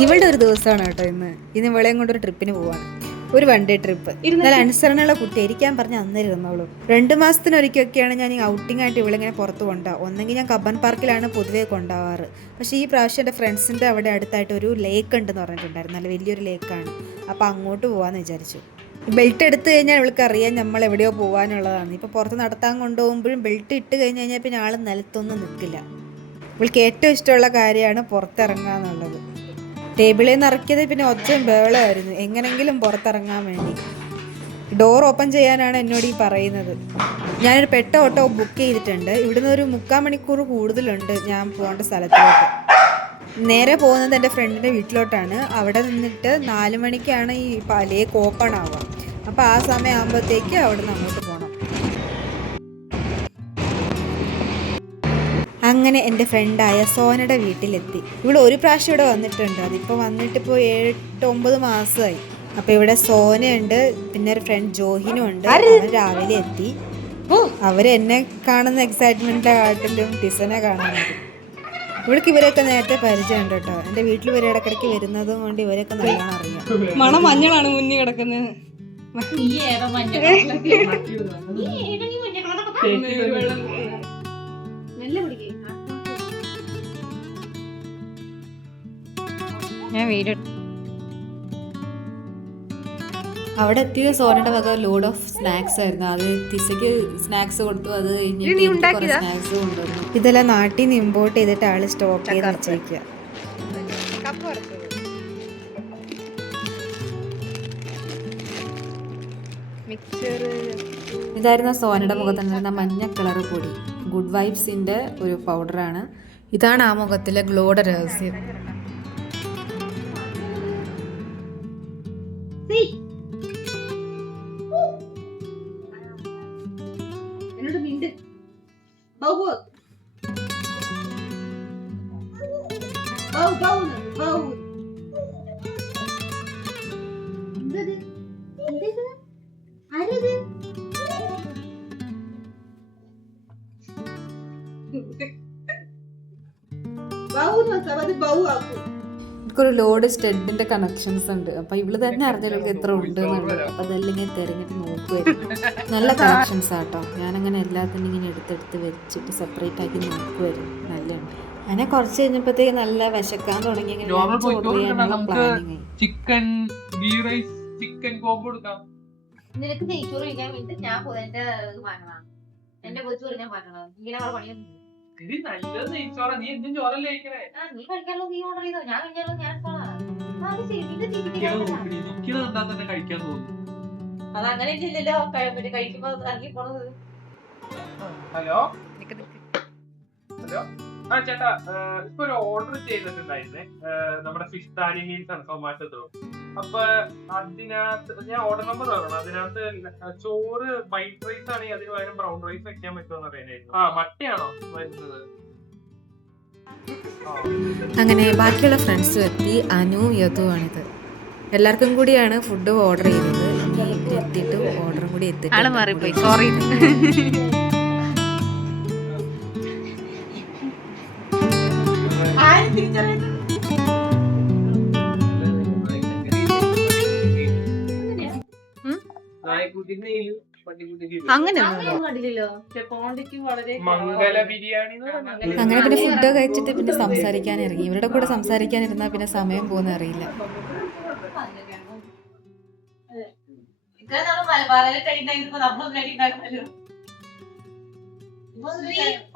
ഇവളുടെ ഒരു ദിവസമാണ് കേട്ടോ ഇന്ന് ഇവളെയും കൊണ്ടൊരു ട്രിപ്പിന് പോവാണ്. ഒരു വൺ ഡേ ട്രിപ്പ്. നല്ല അനുസരണയുള്ള കുട്ടി ഇരിക്കാൻ പറഞ്ഞ അന്നേരം ഇരുന്നോളൂ. 2 മാസത്തിനൊരിക്കൊക്കെയാണ് ഞാൻ ഈ ഔട്ടിംഗ് ആയിട്ട് ഇവളിങ്ങനെ പുറത്ത് കൊണ്ടുപോകുക. ഒന്നെങ്കിൽ ഞാൻ കബ്ബൻ പാർക്കിലാണ് പൊതുവേ കൊണ്ടുപോകാറ്. പക്ഷേ ഈ പ്രാവശ്യം എൻ്റെ ഫ്രണ്ട്സിൻ്റെ അവിടെ അടുത്തായിട്ട് ഒരു ലേക്ക് ഉണ്ടെന്ന് പറഞ്ഞിട്ടുണ്ടായിരുന്നു. നല്ല വലിയൊരു ലേക്കാണ്. അപ്പോൾ അങ്ങോട്ട് പോകാമെന്ന് വിചാരിച്ചു. ബെൽറ്റ് എടുത്തു കഴിഞ്ഞാൽ ഇവൾക്ക് അറിയാം നമ്മൾ എവിടെയോ പോകാനുള്ളതാണ്. ഇപ്പോൾ പുറത്ത് നടത്താൻ കൊണ്ടുപോകുമ്പോഴും ബെൽറ്റ് ഇട്ട് കഴിഞ്ഞ് കഴിഞ്ഞാൽ പിന്നെ ആൾ നിലത്തൊന്നും നിൽക്കില്ല. ഇവൾക്ക് ഏറ്റവും ഇഷ്ടമുള്ള കാര്യമാണ് പുറത്തിറങ്ങുക എന്നുള്ളത്. ടേബിളിൽ നിന്ന് ഇറക്കിയത് പിന്നെ ഒച്ചയും ബഹളമായിരുന്നു എങ്ങനെങ്കിലും പുറത്തിറങ്ങാൻ വേണ്ടി. ഡോർ ഓപ്പൺ ചെയ്യാനാണ് എന്നോട് ഈ പറയുന്നത്. ഞാനൊരു പെട്ട ഓട്ടോ ബുക്ക് ചെയ്തിട്ടുണ്ട്. ഇവിടുന്ന് ഒരു 3/4 മണിക്കൂർ കൂടുതലുണ്ട് ഞാൻ പോകേണ്ട സ്ഥലത്തിലോട്ട്. നേരെ പോകുന്നത് എൻ്റെ ഫ്രണ്ടിൻ്റെ വീട്ടിലോട്ടാണ്. അവിടെ നിന്നിട്ട് 4 മണിക്കാണ് ഈ ലേക്ക് ഓപ്പൺ ആവുക. അപ്പോൾ ആ സമയം ആകുമ്പോഴത്തേക്ക് അവിടെ നിന്ന് അങ്ങോട്ട് പോകണം. അങ്ങനെ എൻ്റെ ഫ്രണ്ടായ സോനയുടെ വീട്ടിലെത്തി. ഇവിടെ ഒരു പ്രാവശ്യം ഇവിടെ വന്നിട്ടുണ്ട്. അതിപ്പോൾ വന്നിട്ടിപ്പോൾ 7-9 മാസമായി. അപ്പോൾ ഇവിടെ സോനയുണ്ട്, പിന്നെ ഒരു ഫ്രണ്ട് ജോഹിനും ഉണ്ട്. അവൻ രാവിലെ എത്തി. അവരെന്നെ കാണുന്ന എക്സൈറ്റ്മെൻറ്റിൻ്റെ കാട്ടിലും ടിസനെ കാണാനുണ്ട്. ഇവിടേക്ക് ഇവരെയൊക്കെ നേരത്തെ പരിചയമുണ്ട് കേട്ടോ. എൻ്റെ വീട്ടിൽ ഇവരെ ഇടയ്ക്കിടയ്ക്ക് വരുന്നത് കൊണ്ട് ഇവരെയൊക്കെ നല്ലോണം അറിയാം. മണം മഞ്ഞളാണ് മുന്നിൽ കിടക്കുന്നത്. ഞാൻ വീഡിയോ അവിടെ എത്തിയ സോനയുടെ വക ലോഡ് ഓഫ് സ്നാക്സ് ആയിരുന്നു. അത് തിസയ്ക്ക് സ്നാക്സ് കൊടുത്തു. അത് കഴിഞ്ഞിട്ട് കുറേ സ്നാക്സ് കൊണ്ടുവന്നു. ഇതെല്ലാം നാട്ടിൽ നിന്ന് ഇമ്പോർട്ട് ചെയ്തിട്ട് ആള് സ്റ്റോക്ക് ചെയ്ത് വെച്ചേക്കുക. ഇതായിരുന്നു സോനയുടെ മുഖത്തുണ്ടായിരുന്ന മഞ്ഞ കളർ പൊടി. ഗുഡ് വൈബ്സിൻ്റെ ഒരു പൗഡറാണ്. ഇതാണ് ആ മുഖത്തിലെ ഗ്ലോയുടെ രഹസ്യം. എനിക്കൊരു ലോഡ് സ്റ്റെഡിന്റെ കണക്ഷൻസ് ഉണ്ട്. അപ്പൊ ഇവള് തന്നെ അറിഞ്ഞവർക്ക് എത്ര ഉണ്ട് എന്നുള്ളത്. അപ്പൊ അതെല്ലാം ഇങ്ങനെ തെരഞ്ഞിട്ട് നോക്കുമായിരുന്നു. നല്ല കളക്ഷൻസ് ആട്ടോ. ഞാനങ്ങനെ എല്ലാത്തിനും ഇങ്ങനെ എടുത്തെടുത്ത് വെച്ചിട്ട് സെപ്പറേറ്റ് ആക്കി നോക്കുമായിരുന്നു. നല്ലുണ്ട്. അങ്ങനെ കുറച്ച് കഴിഞ്ഞപ്പോഴത്തേക്ക് നല്ല വിശക്കാൻ തുടങ്ങി. Chicken ghee rice chicken combo എടുക്കാം. നിനക്ക് നെയ്ച്ചോറ് കഴിക്കാൻ വേണ്ടി ഞാൻ എന്റെ മാറ്റണം. എന്റെ കൊച്ചു ഞാൻ മാറ്റണം. ഇങ്ങനെ അവരുടെ പണിയൊന്നും നല്ലത് നെയ്ച്ചോറ. നീ എന്തും ചോറല്ലേ കഴിക്കണേ? നീ കഴിക്കാനുള്ള നീ ഓർഡർ ചെയ്തോ, ഞാൻ കഴിക്കാനുള്ള ഞാൻ തന്നെ കഴിക്കാൻ തോന്നുന്നു. അത് അങ്ങനെ ഇല്ലല്ലോ. കഴിക്കുമ്പോ ഇറങ്ങി പോണത്. ഹലോ ഹലോ ആ ചേട്ടാ, ഇപ്പൊ ഒരു ഓർഡർ ചെയ്തിട്ടുണ്ടായിരുന്നേ. നമ്മുടെ ഫിഷ് താലി മീൽസ് ആണ് സൊമാറ്റോ. അപ്പൊ അതിനകത്ത് ഞാൻ ഓർഡർ നമ്പർ തരണം. അതിനകത്ത് ചോറ് വൈറ്റ് റൈസ് ആണെങ്കിൽ അതിന് പകരം ബ്രൗൺ റൈസ് വെക്കാൻ പറ്റുമെന്ന് അറിയാനായിരുന്നു. ആ മട്ടയാണോ വരുന്നത്? അങ്ങനെ ബാക്കിയുള്ള ഫ്രണ്ട്സും എത്തി. അനുവും യതുവാണിത്. എല്ലാവർക്കും കൂടിയാണ് ഫുഡ് ഓർഡർ ചെയ്തത്. എത്തിയിട്ട് ഓർഡറും കൂടി എത്തിയിട്ട് സോറി. അങ്ങനെ പിന്നെ ഫുഡ് കഴിച്ചിട്ട് പിന്നെ സംസാരിക്കാൻ ഇറങ്ങി. ഇവരുടെ കൂടെ സംസാരിക്കാനിരുന്നാൽ പിന്നെ സമയം പോകുന്ന അറിയില്ല.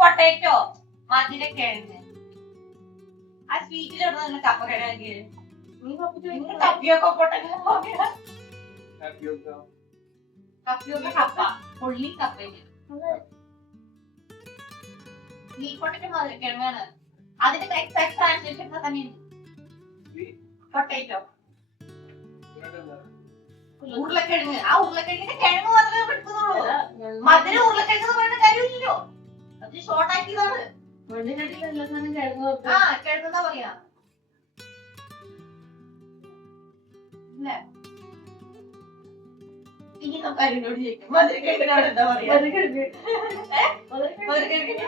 പൊട്ടേറ്റോ മധുരക്കിഴങ്ങ് ആ സ്വീറ്റിലോട്ട് തന്നെ കപ്പക്കിഴങ്ങ് കപ്പ പുള്ളി കപ്പയ്ക്ക് നീ പൊട്ടേറ്റോ മധുരക്കിഴങ്ങാണ്. അതിന്റെ എക്സാക്ട് ട്രാൻസ്ലേഷൻ തന്നെയാണ് പൊട്ടേറ്റോ. ഉരുളക്കിഴങ്ങ്, ആ ഉരുളക്കിഴങ്ങിന്റെ കിഴങ്ങ് മാത്രമേ എടുക്കുന്നുള്ളൂ. മധുര ഉരുളക്കിഴങ്ങ് എന്ന് പറയുന്ന കാര്യമില്ലല്ലോ. അത് ഷോർട്ട് ആക്കിയതാണ്. ആ കിഴങ്ങെന്നാ പറയാ. ഇനി നമുക്ക് അതിനോട് ചോദിക്കാം മധുരക്കിഴങ്ങിനോട് എന്താ പറയാ? മധുരക്കിഴങ്ങിന്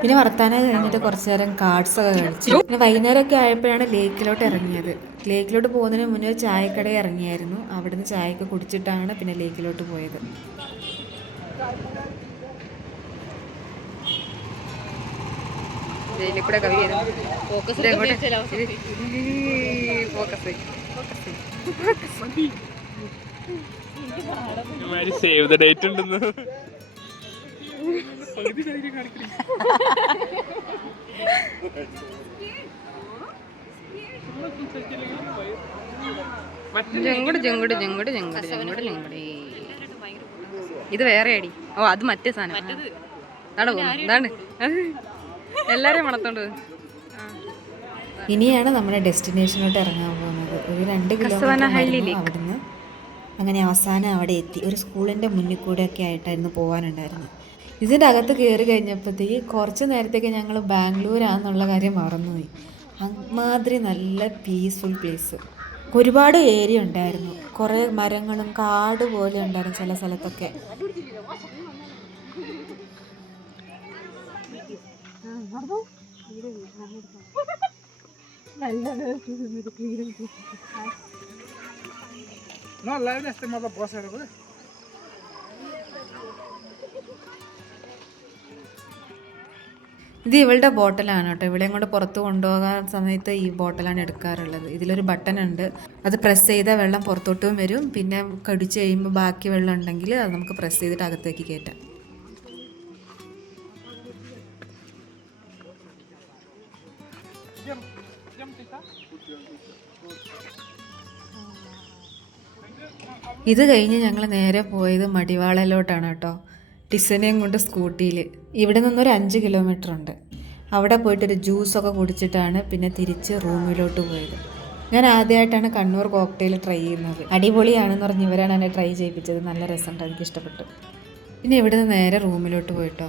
പിന്നെ വർത്താനം കഴിഞ്ഞിട്ട് കുറച്ച് നേരം കാർഡ്സ് ഒക്കെ കളിച്ചു. പിന്നെ വൈകുന്നേരമൊക്കെ ആയപ്പോഴാണ് ലേക്കിലോട്ട് ഇറങ്ങിയത്. ലേക്കിലോട്ട് പോകുന്നതിന് മുന്നേ ഒരു ചായക്കടയിൽ ഇറങ്ങിയായിരുന്നു. അവിടുന്ന് ചായയൊക്കെ കുടിച്ചിട്ടാണ് പിന്നെ ലേക്കിലോട്ട് പോയത്. കൂടെ കവി സേവ് ദ ഡേറ്റ് ഉണ്ടെന്ന് ജങ്കുട് ജങ്കുട് ജങ്കുട് ജങ്കുട് ജങ്കുട് ജങ്കുട്. ഇത് വേറെ അടി. ഓ അത് മറ്റേ സാധനം. ഇതാണ് എല്ലാരെയും മണത്തോണ്ട്. ഇനിയാണ് നമ്മുടെ ഡെസ്റ്റിനേഷനിലോട്ട് ഇറങ്ങാൻ പോകുന്നത്. ഒരു 2 കിലോമീറ്റർ അവിടുന്ന്. അങ്ങനെ അവസാനം അവിടെ എത്തി. ഒരു സ്കൂളിൻ്റെ മുന്നിൽ കൂടെ ഒക്കെ ആയിട്ടായിരുന്നു പോകാനുണ്ടായിരുന്നത്. ഇതിൻ്റെ അകത്ത് കയറി കഴിഞ്ഞപ്പോഴത്തേക്ക് കുറച്ച് നേരത്തേക്ക് ഞങ്ങൾ ബാംഗ്ലൂരാന്നുള്ള കാര്യം മറന്നുപോയി. അമ്മാതിരി നല്ല പീസ്ഫുൾ പ്ലേസ്. ഒരുപാട് ഏരിയ ഉണ്ടായിരുന്നു. കുറേ മരങ്ങളും കാട് പോലെ ഉണ്ടായിരുന്നു ചില സ്ഥലത്തൊക്കെ. ഇത് ഇവളുടെ ബോട്ടിലാണ് കേട്ടോ. ഇവളെയും കൊണ്ട് പുറത്ത് കൊണ്ടുപോകാൻ സമയത്ത് ഈ ബോട്ടിലാണ് എടുക്കാറുള്ളത്. ഇതിലൊരു ബട്ടൺ ഉണ്ട്. അത് പ്രസ് ചെയ്താൽ വെള്ളം പുറത്തോട്ടും വരും. പിന്നെ കടിച്ച് കഴിയുമ്പോൾ ബാക്കി വെള്ളം ഉണ്ടെങ്കിൽ അത് നമുക്ക് പ്രസ് ചെയ്തിട്ട് അകത്തേക്ക് കയറ്റാം. ഇത് കഴിഞ്ഞ് ഞങ്ങൾ നേരെ പോയത് മടിവാളയിലോട്ടാണ് കേട്ടോ. ടിസനെയും കൊണ്ട് സ്കൂട്ടിയിൽ. ഇവിടെ നിന്നൊരു 5 കിലോമീറ്റർ ഉണ്ട്. അവിടെ പോയിട്ടൊരു ജ്യൂസൊക്കെ കുടിച്ചിട്ടാണ് പിന്നെ തിരിച്ച് റൂമിലോട്ട് പോയത്. ഞാൻ ആദ്യമായിട്ടാണ് കണ്ണൂർ കോക്ടെയിൽ ട്രൈ ചെയ്യുന്നത്. അടിപൊളിയാണെന്ന് പറഞ്ഞ് ഇവരാണ് എന്നെ ട്രൈ ചെയ്യിപ്പിച്ചത്. നല്ല രസമുണ്ട്, എനിക്കിഷ്ടപ്പെട്ടു. പിന്നെ ഇവിടെ നിന്ന് നേരെ റൂമിലോട്ട് പോയിട്ടോ.